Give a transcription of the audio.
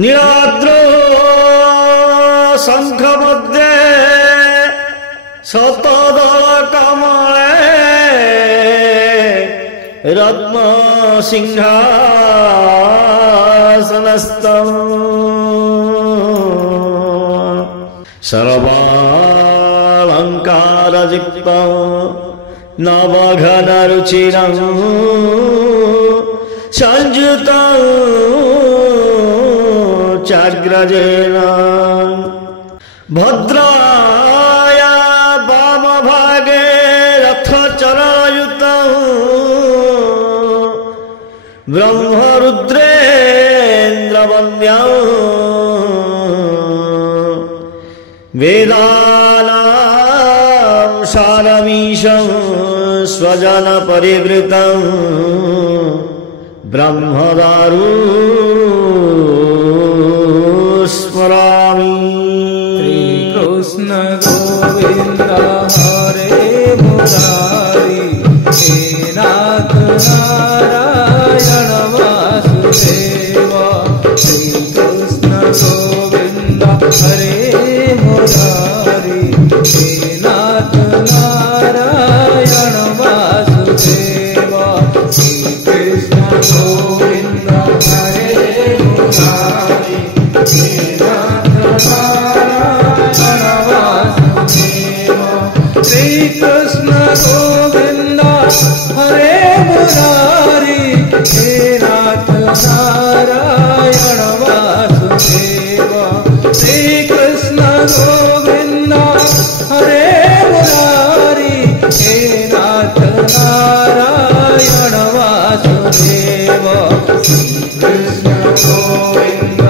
नीलाद्र शंख मध्ये शतदल कमले रत्न सिंहासनस्थम् सर्वालंकारयुक्तं नवघनरुचिरं संयुतं चाग्रजेन भद्राया वामभागे रथचरणयुतं ब्रह्मरुद्रेन्द्रवन्द्यं वेदानां सारमीशं स्वजनपरिवृतं ब्रह्मदारु स्मरामि। कृष्ण गोविंद हरे मुरारी हे नाथ नारायण वासुदेव। श्री कृष्ण गोविंद हरे मुरारी हे नाथ नारायण वासुदेव। श्री कृष्ण गोविंद हरे मुरारी हे नाथ नारायण वासुदेव। श्री कृष्ण गोविंद हरे मुरारी हे नाथ नारायण वासुदेव। श्री कृष्ण गोविंद हरे मुरारी हे नाथ नारायण वासुदेव। श्री कृष्ण गोविंद